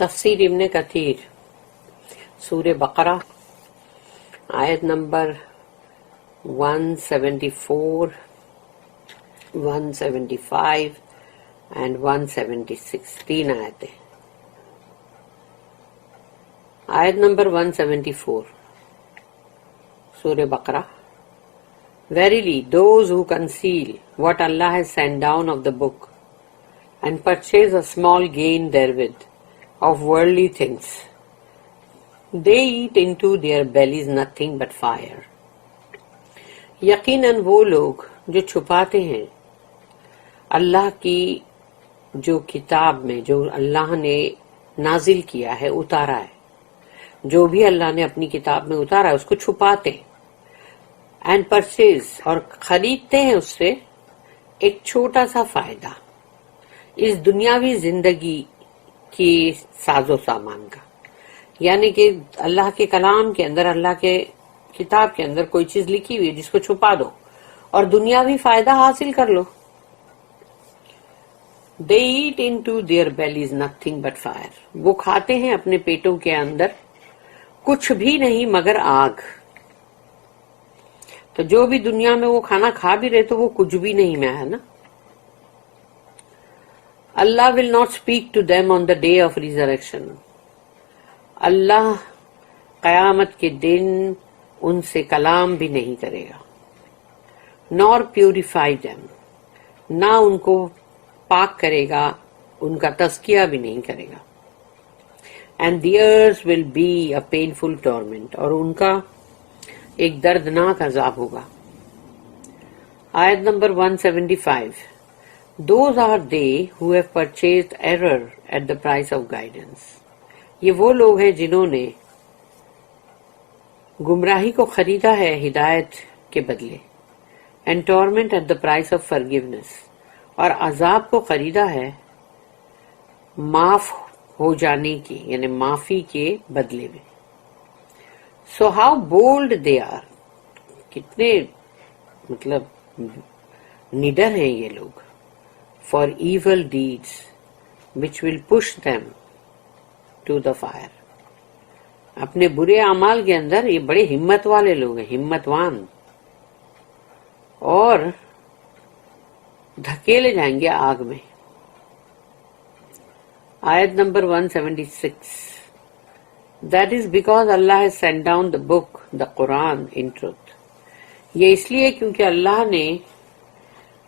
تفسیر ابن کثیر سورہ بقرہ آیت نمبر 174 175 and 176 تین آیتیں. آیت نمبر 174 سورہ بقرہ. Verily, those who conceal what Allah has sent down of the book and purchase a small gain therewith of worldly things, they eat into their bellies nothing but fire. یقیناً وہ لوگ جو چھپاتے ہیں اللہ کی جو کتاب میں جو اللہ نے نازل کیا ہے، اتارا ہے، جو بھی اللہ نے اپنی کتاب میں اتارا ہے اس کو چھپاتے ہیں. اینڈ پرچیز، اور خریدتے ہیں اس سے ایک چھوٹا سا فائدہ اس دنیاوی زندگی کی ساز و سامان کا. یعنی کہ اللہ کے کلام کے اندر، اللہ کے کتاب کے اندر کوئی چیز لکھی ہوئی ہے جس کو چھپا دو اور دنیاوی فائدہ حاصل کر لو. They eat into their bellies nothing but fire. وہ کھاتے ہیں اپنے پیٹوں کے اندر کچھ بھی نہیں مگر آگ. تو جو بھی دنیا میں وہ کھانا کھا بھی رہے تو وہ کچھ بھی نہیں میں ہے نا. اللہ will not speak to them on the day of resurrection. اللہ قیامت کے دن ان سے کلام بھی نہیں کرے گا. nor purify them. نہ ان کو پاک کرے گا، ان کا تزکیہ بھی نہیں کرے گا. and theirs will be a painful torment. اور ان کا ایک دردناک عذاب ہوگا. آیت number 175. Those are they who have purchased error at the price of guidance. یہ وہ لوگ ہیں جنہوں نے گمراہی کو خریدا ہے ہدایت کے بدلے. and torment at the price of forgiveness. اور عذاب کو خریدا ہے معاف ہو جانے کی، یعنی معافی کے بدلے میں. So how bold they are. کتنے مطلب نڈر ہیں یہ لوگ. For evil deeds which will push them to the fire. اپنے برے اعمال کے اندر یہ بڑے ہمت والے لوگ ہیں، ہمتوان، اور دھکیلے جائیں گے آگ میں. آیت number 176. That is because Allah has sent down the book, the Quran, in truth. یہ اس لیے کیونکہ اللہ نے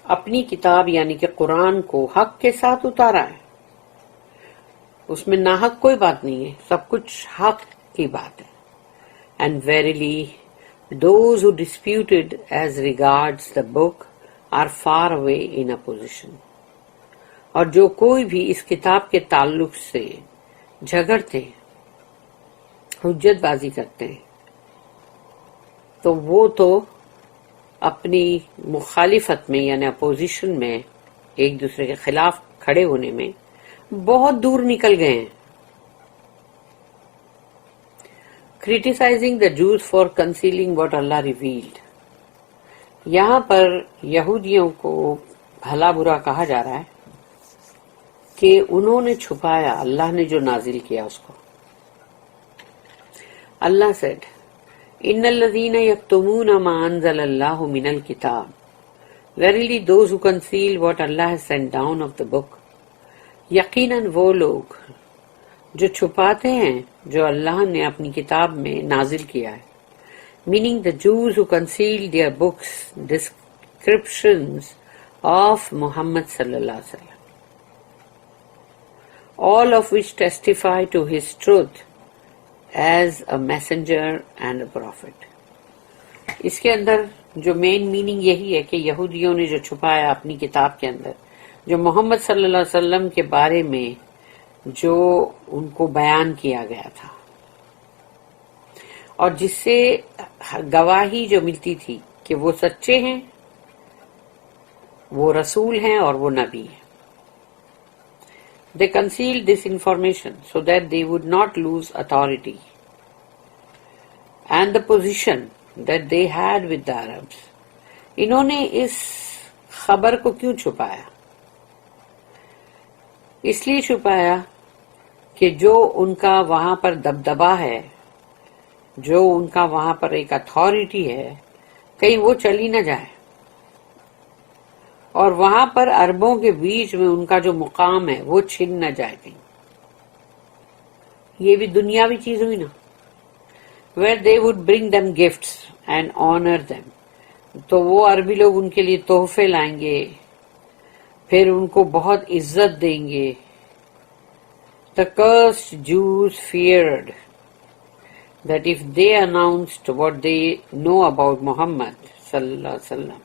اپنی کتاب یعنی کہ قرآن کو حق کے ساتھ اتارا ہے. اس میں ناحق کوئی بات نہیں ہے، سب کچھ حق کی بات ہے. And verily, those who disputed as regards the book are far away in opposition. اور جو کوئی بھی اس کتاب کے تعلق سے جھگڑتے ہیں، حجت بازی کرتے ہیں، تو وہ تو اپنی مخالفت میں یعنی اپوزیشن میں، ایک دوسرے کے خلاف کھڑے ہونے میں بہت دور نکل گئے ہیں. Criticizing the Jews for concealing what Allah revealed. یہاں پر یہودیوں کو بھلا برا کہا جا رہا ہے کہ انہوں نے چھپایا اللہ نے جو نازل کیا اس کو. Allah said, إِنَّ الَّذِينَ يَكْتُمُونَ مَا أَنزَلَ اللَّهُ مِنَ الْكِتَابِ. Verily those who conceal what Allah has sent down of the book. یقیناً وہ لوگ جو چھپاتے ہیں جو اللہ نے اپنی کتاب میں نازل کیا ہے. Meaning the Jews who concealed their books descriptions of Muhammad sallallahu alaihi wasallam, all of which testify to his truth as a messenger and a prophet. اس کے اندر جو مین میننگ یہی ہے کہ یہودیوں نے جو چھپایا اپنی کتاب کے اندر جو محمد صلی اللہ علیہ وسلم کے بارے میں جو ان کو بیان کیا گیا تھا، اور جس سے گواہی جو ملتی تھی کہ وہ سچے ہیں، وہ رسول ہیں اور وہ نبی ہیں. They concealed this information so that they would not lose authority and the position that they had with the Arabs. انہوں نے اس خبر کو کیوں چھپایا؟ اس لیے چھپایا کہ جو ان کا وہاں پر دبدبا ہے، جو ان کا وہاں پر ایک اتھارٹی ہے، کہیں وہ چلی نہ جائے، اور وہاں پر عربوں کے بیچ میں ان کا جو مقام ہے وہ چھن نہ جائے کہیں. یہ بھی دنیاوی چیز ہوئی نا. where they would bring them gifts and honor them. تو وہ عربی لوگ ان کے لیے تحفے لائیں گے، پھر ان کو بہت عزت دیں گے. The cursed Jews feared that if they announced what they know about Muhammad sallallahu alaihi wasallam,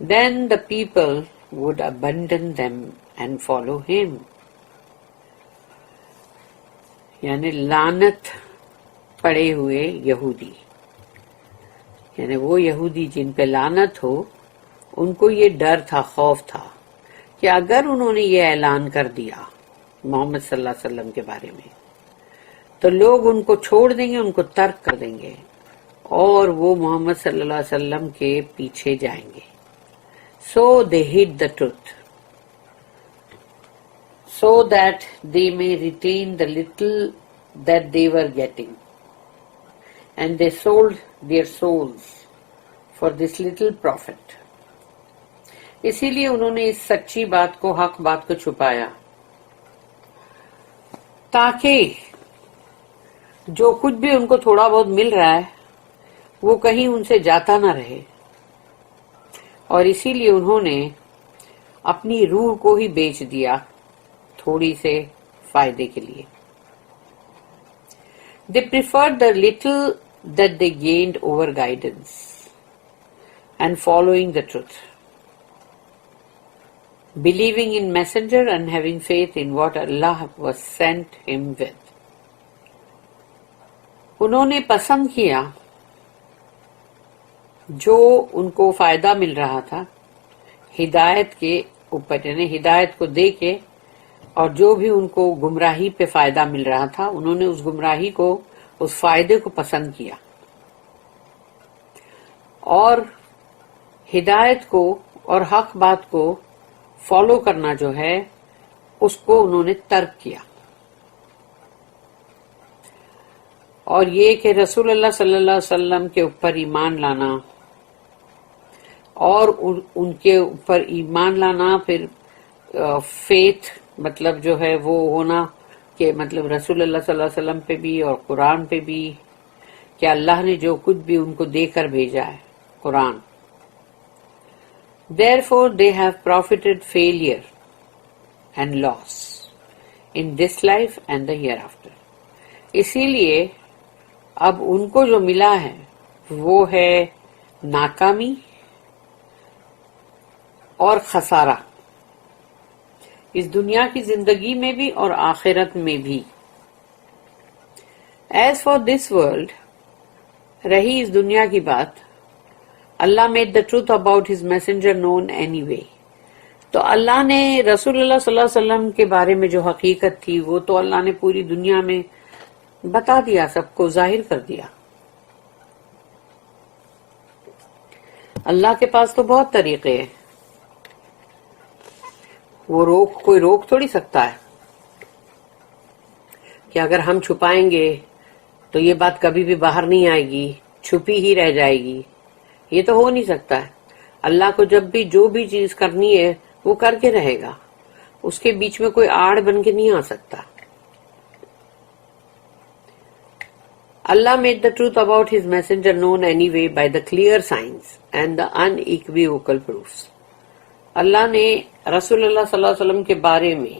then the people would abandon them and follow him. یعنی لعنت پڑے ہوئے یہودی، یعنی وہ یہودی جن پہ لعنت ہو، ان کو یہ ڈر تھا، خوف تھا کہ اگر انہوں نے یہ اعلان کر دیا محمد صلی اللہ علیہ وسلم کے بارے میں تو لوگ ان کو چھوڑ دیں گے، ان کو ترک کر دیں گے، اور وہ محمد صلی اللہ علیہ وسلم کے پیچھے جائیں گے. So they hid the truth so that they may retain the little that they were getting, and they sold their souls for this little profit. اسی لیے انہوں نے اس سچی بات کو، حق بات کو چھپایا، تاکہ جو کچھ بھی ان کو تھوڑا بہت مل رہا ہے وہ کہیں ان سے جاتا نہ رہے، اور اسی لیے انہوں نے اپنی روح کو ہی بیچ دیا تھوڑی سے فائدے کے لیے. They preferred the little that they gained over guidance and following the truth, believing in messenger and having faith in what Allah was sent him with. انہوں نے پسند کیا جو ان کو فائدہ مل رہا تھا ہدایت کے اوپر، یعنی ہدایت کو دے کے، اور جو بھی ان کو گمراہی پہ فائدہ مل رہا تھا انہوں نے اس گمراہی کو، اس فائدے کو پسند کیا، اور ہدایت کو اور حق بات کو فالو کرنا جو ہے اس کو انہوں نے ترک کیا. اور یہ کہ رسول اللہ صلی اللہ علیہ وسلم کے اوپر ایمان لانا، اور ان کے اوپر ایمان لانا، پھر فیتھ مطلب جو ہے وہ ہونا کہ مطلب رسول اللہ صلی اللہ علیہ وسلم پہ بھی اور قرآن پہ بھی، کہ اللہ نے جو کچھ بھی ان کو دے کر بھیجا ہے قرآن. Therefore they have profited failure and loss in this life and the hereafter. اسی لیے اب ان کو جو ملا ہے وہ ہے ناکامی اور خسارہ، اس دنیا کی زندگی میں بھی اور آخرت میں بھی. As for this world، رہی اس دنیا کی بات، اللہ made the truth about his messenger known anyway. تو اللہ نے رسول اللہ صلی اللہ علیہ وسلم کے بارے میں جو حقیقت تھی وہ تو اللہ نے پوری دنیا میں بتا دیا، سب کو ظاہر کر دیا. اللہ کے پاس تو بہت طریقے ہیں، وہ کوئی روک تھوڑی سکتا ہے کہ اگر ہم چھپائیں گے تو یہ بات کبھی بھی باہر نہیں آئے گی، چھپی ہی رہ جائے گی. یہ تو ہو نہیں سکتا ہے. اللہ کو جب بھی جو بھی چیز کرنی ہے وہ کر کے رہے گا، اس کے بیچ میں کوئی آڑ بن کے نہیں آ سکتا. Allah made the truth about his messenger known anyway by the clear signs and the unequivocal proofs. اللہ نے رسول اللہ صلی اللہ علیہ وسلم کے بارے میں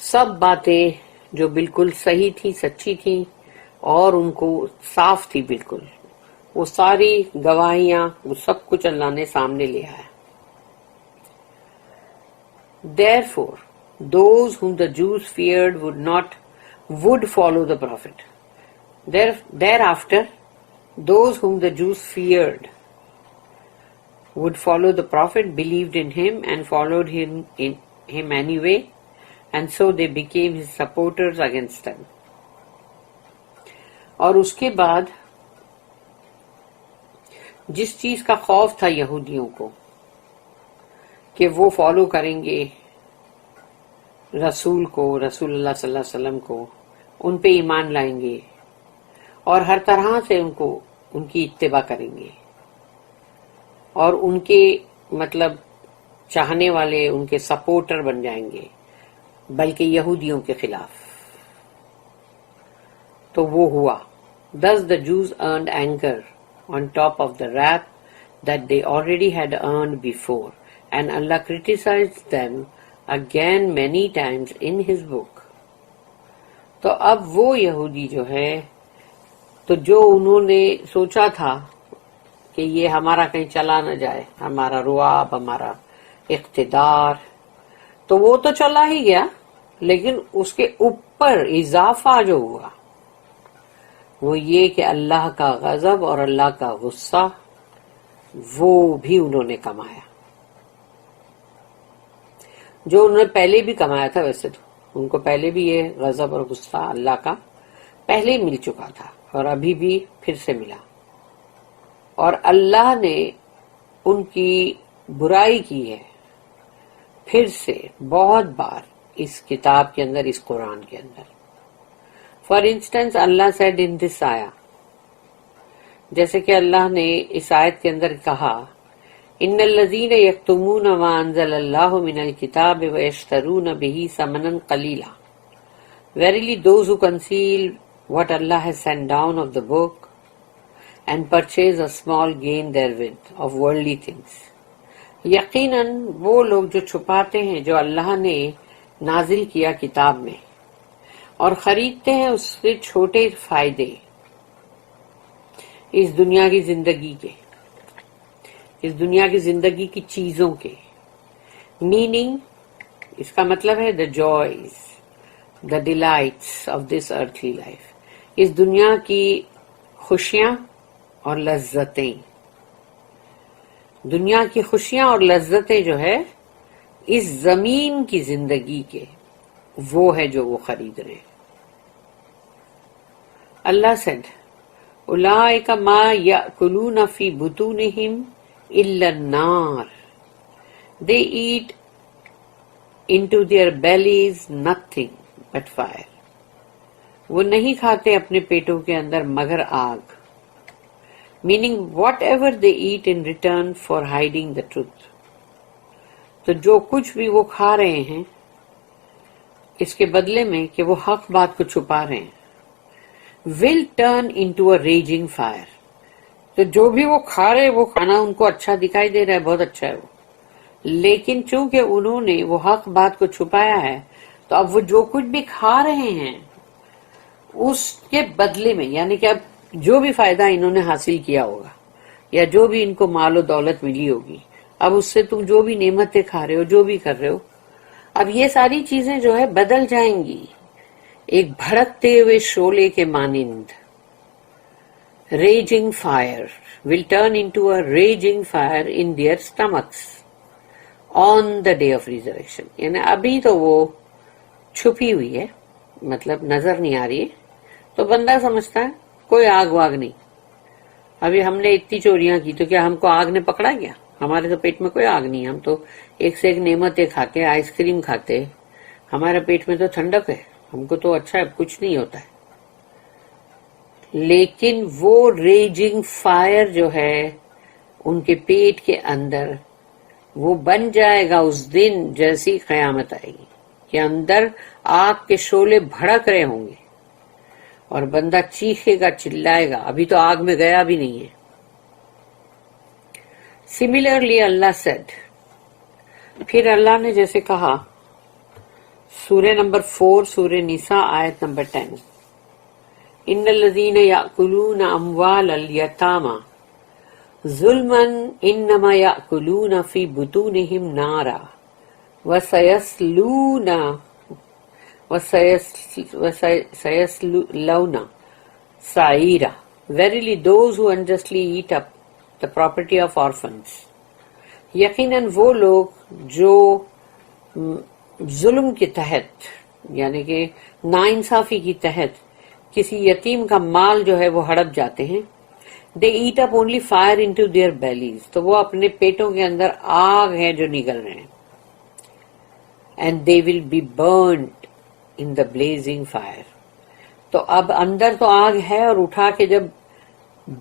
سب باتیں جو بالکل صحیح تھی، سچی تھی، اور ان کو صاف تھی بالکل، وہ ساری گواہیاں، وہ سب کچھ اللہ نے سامنے لیا ہے. Therefore, those whom the Jews feared would follow the prophet. Thereafter, those whom the Jews feared would follow the prophet, believed in him and followed him anyway, and so they became his supporters against him. اور اس کے بعد جس چیز کا خوف تھا یہودیوں کو کہ وہ فالو کریں گے رسول کو، رسول اللہ صلی اللہ علیہ وسلم کو، ان پہ ایمان لائیں گے اور ہر طرح سے ان کی اتباع کریں گے اور ان کے مطلب چاہنے والے، ان کے سپورٹر بن جائیں گے، بلکہ یہودیوں کے خلاف. تو وہ ہوا. Thus the Jews earned anger on top of the wrath that they already had earned before, and Allah criticized them again many times in his book. تو اب وہ یہودی جو ہے، تو جو انہوں نے سوچا تھا کہ یہ ہمارا کہیں چلا نہ جائے، ہمارا رعب، ہمارا اقتدار، تو وہ تو چلا ہی گیا، لیکن اس کے اوپر اضافہ جو ہوا وہ یہ کہ اللہ کا غضب اور اللہ کا غصہ وہ بھی انہوں نے کمایا، جو انہوں نے پہلے بھی کمایا تھا. ویسے تو ان کو پہلے بھی یہ غضب اور غصہ اللہ کا پہلے ہی مل چکا تھا اور ابھی بھی پھر سے ملا، اور اللہ نے ان کی برائی کی ہے پھر سے بہت بار اس کتاب کے اندر، اس قرآن کے اندر. فار انسٹنس اللہ said in this آیا، جیسے کہ اللہ نے اس آیت کے اندر کہا، ان الذین یکتمون ما انزل اللہ من الکتاب ویشترون بہ ثمنا قلیلا. Verily those who conceal what Allah has sent down of the book and purchase a small gain therewith of worldly things. یقیناً وہ لوگ جو چھپاتے ہیں جو اللہ نے نازل کیا کتاب میں اور خریدتے ہیں اس سے چھوٹے فائدے اس دنیا کی زندگی کے، اس دنیا کی زندگی کی چیزوں کے. میننگ اس کا مطلب ہے the joys, the delights of this earthly life. اس دنیا کی خوشیاں اور لذتیں، دنیا کی خوشیاں اور لذتیں جو ہے اس زمین کی زندگی کے، وہ ہے جو وہ خرید رہے ہیں. اللہ said اولئک ما یأکلون فی بطونہم الا النار. They eat into their bellies nothing but fire. وہ نہیں کھاتے اپنے پیٹوں کے اندر مگر آگ. Meaning whatever they eat in return for hiding the truth. تو جو کچھ بھی وہ کھا رہے ہیں اس کے بدلے میں کہ وہ حق بات کو چھپا رہے ہیں، will turn into a raging fire. تو جو بھی وہ کھا رہے وہ کھانا ان کو اچھا دکھائی دے رہا ہے، بہت اچھا ہے وہ، لیکن چونکہ انہوں نے وہ حق بات کو چھپایا ہے تو اب وہ جو کچھ بھی کھا رہے ہیں اس کے بدلے میں، یعنی کہ اب جو بھی فائدہ انہوں نے حاصل کیا ہوگا یا جو بھی ان کو مال و دولت ملی ہوگی، اب اس سے تم جو بھی نعمتیں کھا رہے ہو، جو بھی کر رہے ہو، اب یہ ساری چیزیں جو ہے بدل جائیں گی ایک بھڑکتے ہوئے شعلے کے مانند. Raging fire will turn into a raging fire in their stomachs on the day of resurrection. یعنی ابھی تو وہ چھپی ہوئی ہے، مطلب نظر نہیں آ رہی ہے، تو بندہ سمجھتا ہے کوئی آگ واگ نہیں. ابھی ہم نے اتنی چوریاں کی تو کیا ہم کو آگ نے پکڑا گیا؟ ہمارے تو پیٹ میں کوئی آگ نہیں ہے، ہم تو ایک سے ایک نعمتیں کھاتے، آئس کریم کھاتے، ہمارے پیٹ میں تو ٹھنڈک ہے، ہم کو تو اچھا ہے، کچھ نہیں ہوتا ہے. لیکن وہ ریجنگ فائر جو ہے ان کے پیٹ کے اندر وہ بن جائے گا اس دن جیسی قیامت آئے گی کہ اندر آگ کے شعلے بھڑک رہے ہوں گے اور بندہ چیخے گا، چلائے گا، ابھی تو آگ میں گیا بھی نہیں ہے. سملرلی اللہ said، پھر اللہ نے جیسے کہا سورہ نمبر 4 سورہ نساء آیت نمبر 10، ان الذین یأکلون اموال الیتامی ظلما انما یأکلون فی بطونہم نارا وسیصلون سعیرا. Verily those who unjustly eat up the property of orphans. یقیناً وہ لوگ جو ظلم کے تحت یعنی کہ ناانصافی کی تحت کسی یتیم کا مال جو ہے وہ ہڑپ جاتے ہیں، they eat up only fire into their bellies. تو وہ اپنے پیٹوں کے اندر آگ ہے جو نگل رہے ہیں. and they will be burnt in the blazing fire. تو اب اندر تو آگ ہے اور اٹھا کے جب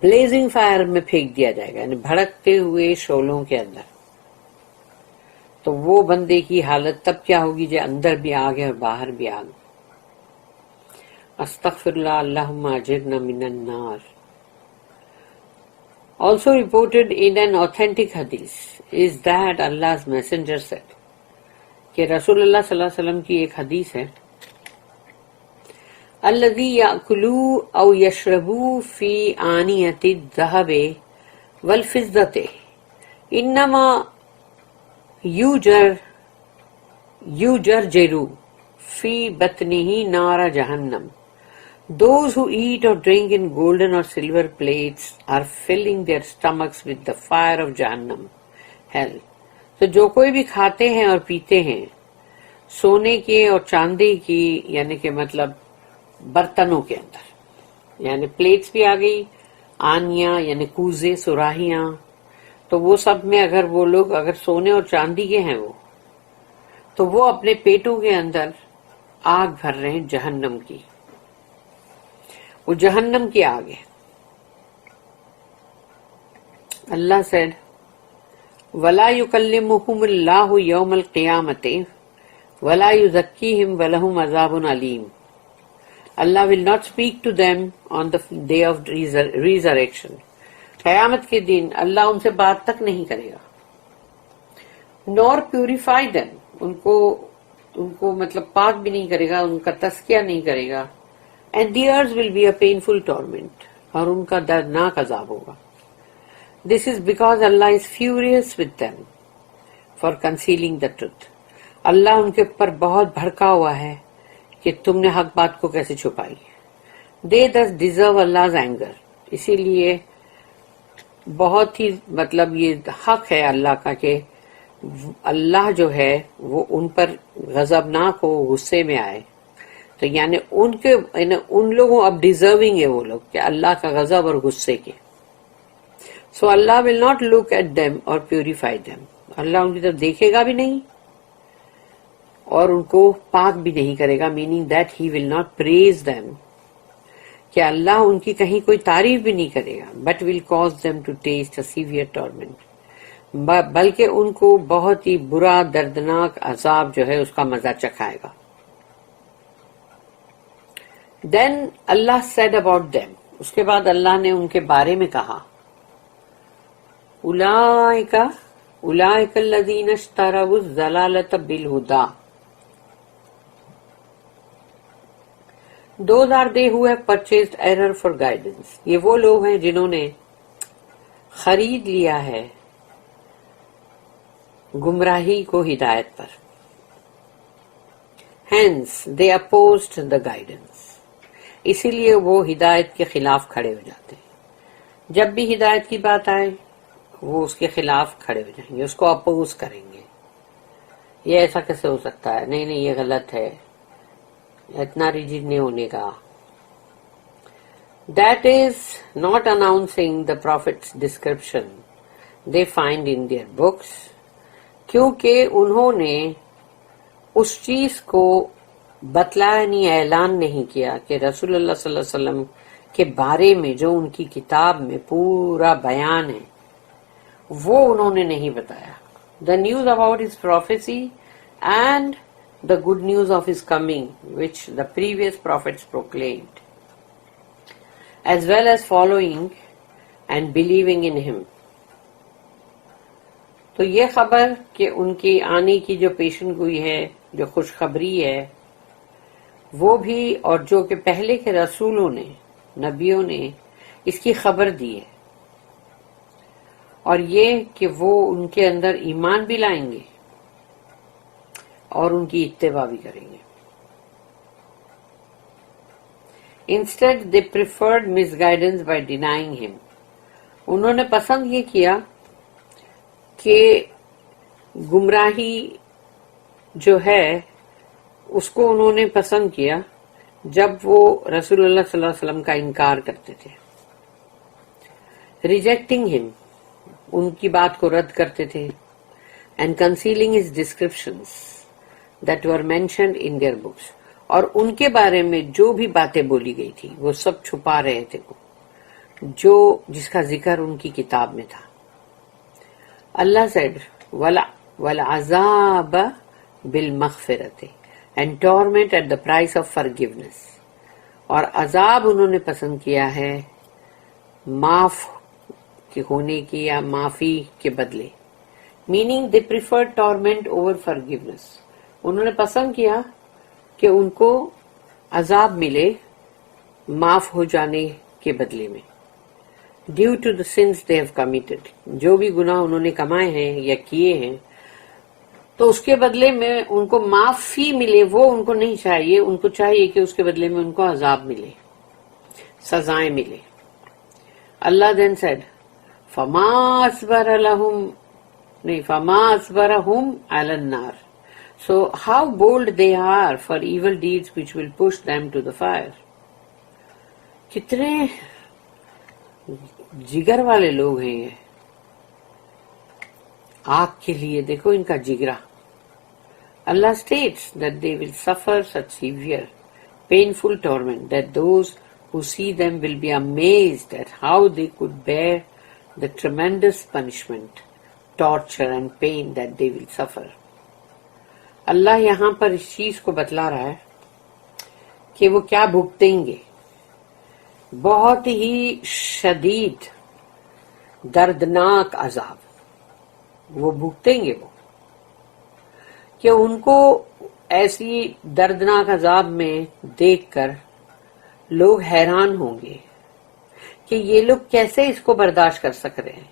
بلیزنگ فائر میں پھینک دیا جائے گا، یعنی بھڑکتے ہوئے شعلوں کے اندر، تو وہ بندے کی حالت تب کیا ہوگی جو اندر بھی آگ ہے اور باہر بھی آگ. استغفر اللہ اللہم اجرنا من النار. Also reported in an authentic hadith is that Allah's messenger said کہ رسول اللہ صلی اللہ علیہ وسلم کی ایک حدیث ہے، الذی یأکلوا او یشربوا فی آنیۃ الذہب والفضۃ انما یجرجر فی بطنہ نار جہنم. Those who eat or drink in golden or silver plates are filling their stomachs with the fire of Jahannam, hell. تو جو کوئی بھی کھاتے ہیں اور پیتے ہیں سونے کے اور چاندی کی، یعنی کہ مطلب برتنوں کے اندر، یعنی پلیٹس بھی آ گئی، آنیاں یعنی کوزے، سراہیاں، تو وہ سب میں اگر وہ لوگ اگر سونے اور چاندی کے ہیں وہ، تو وہ اپنے پیٹوں کے اندر آگ بھر رہے ہیں جہنم کی. وہ جہنم کی آگ ہے. اللہ said وَلَا يُكَلِّمُهُمُ اللَّهُ يَوْمَ الْقِيَامَةِ وَلَا يُزَكِّيهِمْ وَلَهُمْ عَذَابٌ عَلِيمٌ. Allah will not speak to them on the day of resurrection. قیامت کے دن اللہ ان سے بات تک نہیں کرے گا. nor purify them. ان کو مطلب پاک بھی نہیں کرے گا، ان کا تزکیہ نہیں کرے گا. And theirs will be a painful torment. اور ان کا دردناک عذاب ہوگا. This is because Allah is furious with them for concealing the truth. اللہ ان کے اوپر بہت بھڑکا ہوا ہے کہ تم نے حق بات کو کیسے چھپائی. They thus deserve Allah's anger. اسی لیے بہت ہی مطلب یہ حق ہے اللہ کا کہ اللہ جو ہے وہ ان پر غضبناک ہو، غصے میں آئے. تو یعنی ان لوگوں اب ڈیزرونگ ہے وہ لوگ کہ اللہ کا غضب اور غصے کے. سو اللہ will not look at them اور پیوریفائی دیم. اللہ ان کی طرف دیکھے گا بھی نہیں اور ان کو پاک بھی نہیں کرے گا، meaning that he will not praise them, کہ اللہ ان کی کہیں کوئی تعریف بھی نہیں کرے گا. But will cause them to taste a severe torment. بلکہ ان کو بہت ہی برا دردناک عذاب جو ہے اس کا مزہ چکھائے گا. Then Allah said about them. اس کے بعد اللہ نے ان کے بارے میں کہا، اولئک الذین اشتروا الضلالۃ بالہدی. Those are they who have purchased error for guidance. یہ وہ لوگ ہیں جنہوں نے خرید لیا ہے گمراہی کو ہدایت پر. Hence they opposed the guidance. اسی لیے وہ ہدایت کے خلاف کھڑے ہو جاتے ہیں. جب بھی ہدایت کی بات آئے وہ اس کے خلاف کھڑے ہو جائیں گے، اس کو اپوز کریں گے. یہ ایسا کیسے ہو سکتا ہے، نہیں یہ غلط ہے، اتنا ریجڈ نہیں ہونے کا. That is not announcing the prophet's description they find in their books. کیونکہ انہوں نے اس چیز کو بتلایا نہیں، اعلان نہیں کیا کہ رسول اللہ صلی اللہ علیہ وسلم کے بارے میں جو ان کی کتاب میں پورا بیان ہے وہ انہوں نے نہیں بتایا. The news about his prophecy and the good news of his coming which the previous prophets proclaimed, as well as following and believing in him. تو یہ خبر کہ ان کی آنے کی جو پیشن گوئی ہے، جو خوشخبری ہے، وہ بھی، اور جو کہ پہلے کے رسولوں نے، نبیوں نے اس کی خبر دی ہے، اور یہ کہ وہ ان کے اندر ایمان بھی لائیں گے اور ان کی اتباع بھی کریں گے. Instead they preferred misguidance by denying him. انہوں نے پسند یہ کیا کہ گمراہی جو ہے اس کو انہوں نے پسند کیا جب وہ رسول اللہ صلی اللہ علیہ وسلم کا انکار کرتے تھے. ریجیکٹنگ ہم، ان کی بات کو رد کرتے تھے. And concealing his descriptions, that were mentioned in their books. اور ان کے بارے میں جو بھی باتیں بولی گئی تھی وہ سب چھپا رہے تھے وہ جو جس کا ذکر ان کی کتاب میں تھا. اللہ said وَالْعَذَابَ بِالْمَغْفِرَةِ and torment at the price of forgiveness. اور عذاب انہوں نے پسند کیا ہے معاف ہونے کی یا معافی کے بدلے. Meaning they preferred torment over forgiveness. انہوں نے پسند کیا کہ ان کو عذاب ملے معاف ہو جانے کے بدلے میں. Due to the sins they have committed. جو بھی گناہ انہوں نے کمائے ہیں یا کیے ہیں تو اس کے بدلے میں ان کو معافی ملے وہ ان کو نہیں چاہیے. ان کو چاہیے کہ اس کے بدلے میں ان کو عذاب ملے سزائیں ملے. اللہ then said فَمَا أَصْبَرَ لَهُمْ فَمَا أَصْبَرَهُمْ عَلَى النَّارِ. So how bold they are for evil deeds which will push them to the fire. کتنے جگر والے لوگ ہیں یہ آگ کے لیے. دیکھو ان کا جگرا. Allah states that they will suffer such severe, painful torment that those who see them will be amazed at how they could bear the tremendous punishment, torture and pain that they will suffer. اللہ یہاں پر اس چیز کو بتلا رہا ہے کہ وہ کیا بھگتیں گے. بہت ہی شدید دردناک عذاب وہ بھگتیں گے. وہ کہ ان کو ایسی دردناک عذاب میں دیکھ کر لوگ حیران ہوں گے کہ یہ لوگ کیسے اس کو برداشت کر سک رہے ہیں.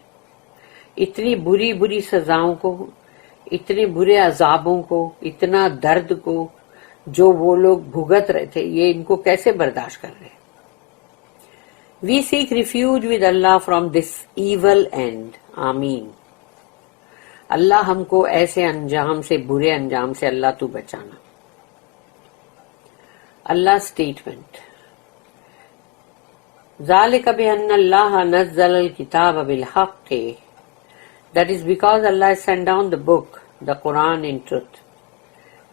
اتنی بری بری سزاؤں کو اتنے برے عذابوں کو اتنا درد کو جو وہ لوگ بھگت رہے تھے یہ ان کو کیسے برداشت کر رہے. We seek refuge with Allah from this evil end. آمین. اللہ ہم کو ایسے انجام سے برے انجام سے اللہ تو بچانا. اللہ statement ذَلِكَ بِأَنَّ اللَّهَ نَزَّلَ الْكِتَابَ بِالْحَقِّ. That is because Allah has sent down the book, the Quran in truth.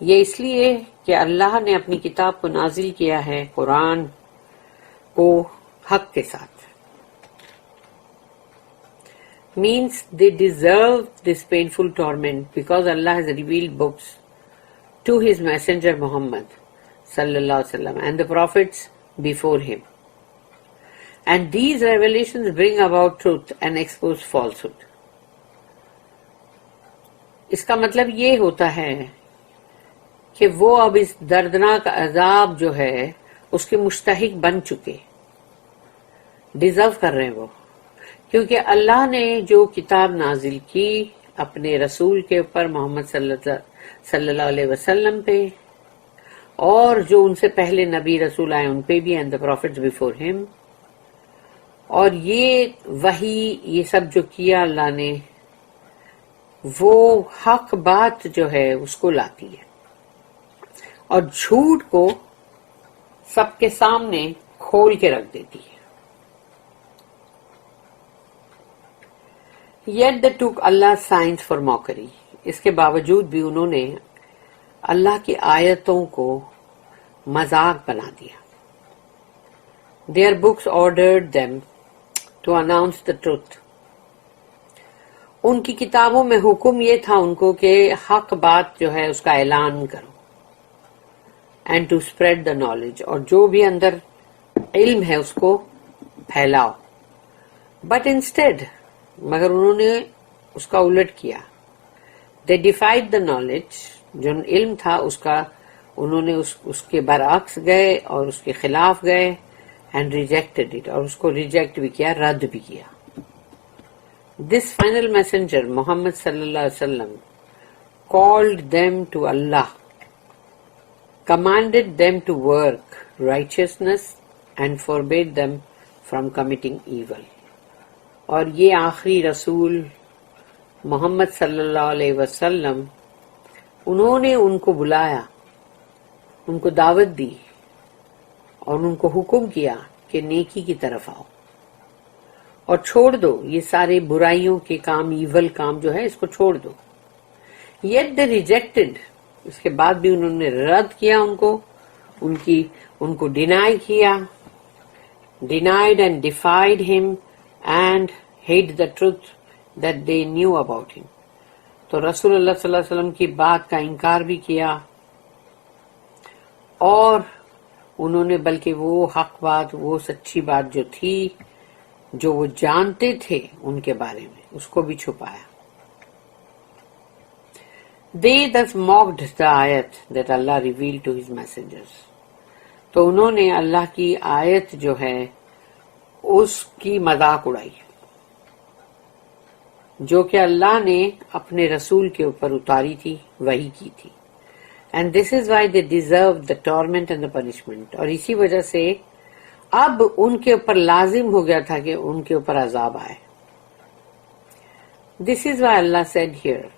یہ اس لیے کہ اللہ نے اپنی کتاب کو نازل کیا ہے قرآن کو حق کے ساتھ. Means they deserve this painful torment because Allah has revealed books to His messenger Muhammad sallallahu alaihi wasallam and the prophets before him. And these revelations bring about truth and expose falsehood. اس کا مطلب یہ ہوتا ہے کہ وہ اب اس دردناک عذاب جو ہے اس کے مستحق بن چکے ڈیزرو کر رہے ہیں وہ کیونکہ اللہ نے جو کتاب نازل کی اپنے رسول کے اوپر محمد صلی اللہ علیہ وسلم پہ اور جو ان سے پہلے نبی رسول آئے ان پہ بھی and the prophets before him. اور یہ وحی یہ سب جو کیا اللہ نے وہ حق بات جو ہے اس کو لاتی ہے اور جھوٹ کو سب کے سامنے کھول کے رکھ دیتی ہے. Yet they took Allah's signs for mockery. اس کے باوجود بھی انہوں نے اللہ کی آیتوں کو مذاق بنا دیا. Their books ordered them to announce the truth. ان کی کتابوں میں حکم یہ تھا ان کو کہ حق بات جو ہے اس کا اعلان کرو. And to spread the knowledge. اور جو بھی اندر علم ہے اس کو پھیلاؤ. But instead مگر انہوں نے اس کا الٹ کیا. They defied the knowledge. جو علم تھا اس کا انہوں نے اس کے برعکس گئے اور اس کے خلاف گئے and rejected it. اور اس کو ریجیکٹ بھی کیا رد بھی کیا. This final messenger Muhammad sallallahu alaihi wasallam called them to Allah, commanded them to work righteousness and forbade them from committing evil. اور یہ آخری رسول محمد صلی اللہ علیہ وسلم انہوں نے ان کو بلایا ان کو دعوت دی اور ان کو حکم کیا کہ نیکی کی طرف آؤ اور چھوڑ دو یہ سارے برائیوں کے کام ایول کام جو ہے اس کو چھوڑ دو. Yet they rejected اس کے بعد بھی انہوں نے رد کیا ان کو ڈینائی کیا، denied and defied him and hid the truth that they knew about him. تو رسول اللہ صلی اللہ علیہ وسلم کی بات کا انکار بھی کیا، اور انہوں نے بلکہ وہ حق بات، وہ سچی بات جو تھی، جو وہ جانتے تھے ان کے بارے میں، اس کو بھی چھپایا. They thus mocked the ayat that Allah revealed to his messengers. تو انہوں نے اللہ کی آیت جو ہے اس کی مذاق اڑائی جو کہ اللہ نے اپنے رسول کے اوپر اتاری تھی، وحی کی تھی. And this is why they deserved the torment and the punishment. اور اسی وجہ سے اب ان کے اوپر لازم ہو گیا تھا کہ ان کے اوپر عذاب آئے. This is why Allah said here.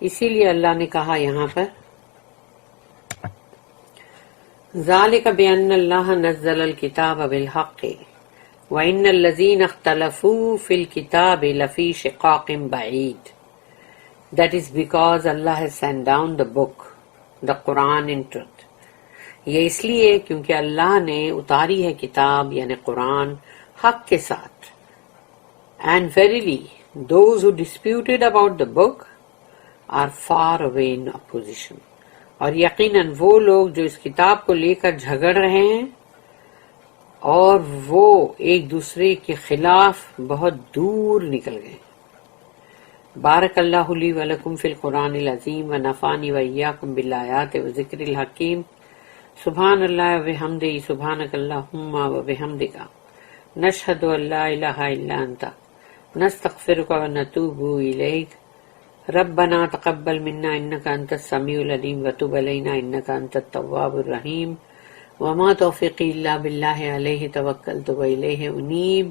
اسی لیے اللہ نے کہا یہاں پر ذالک بأن اللہ نزل الکتاب بالحق وإن الذین اختلفوا فی الکتاب لفی شقاق بعید. That is because Allah has sent down the book, the Quran in truth. یہ اس لیے کیونکہ اللہ نے اتاری ہے کتاب یعنی قرآن حق کے ساتھ. And verily those who disputed about the book are far away in opposition. اور یقیناً وہ لوگ جو اس کتاب کو لے کر جھگڑ رہے ہیں اور وہ ایک دوسرے کے خلاف بہت دور نکل گئے. بارک اللہ لی ولکم فی القرآن العظیم ونفعنی وإیاکم بالآیات وذکر الحکیم. سبحان اللہ وبحمدہ سبحانک اللہم وبحمدک نشہد ان لا الہ الا انت نستغفرک ونتوب الیک. ربنا تقبل منا انك انت السميع العليم وتب علينا انك انت التواب الرحيم وما توفيقي الا بالله عليه توكلت واليه انيب.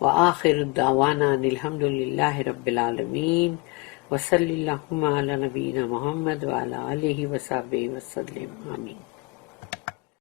واخر دعوانا ان الحمد لله رب العالمين وصلى اللهم على نبينا محمد وعلى اله وصحبه وسلم. آمين.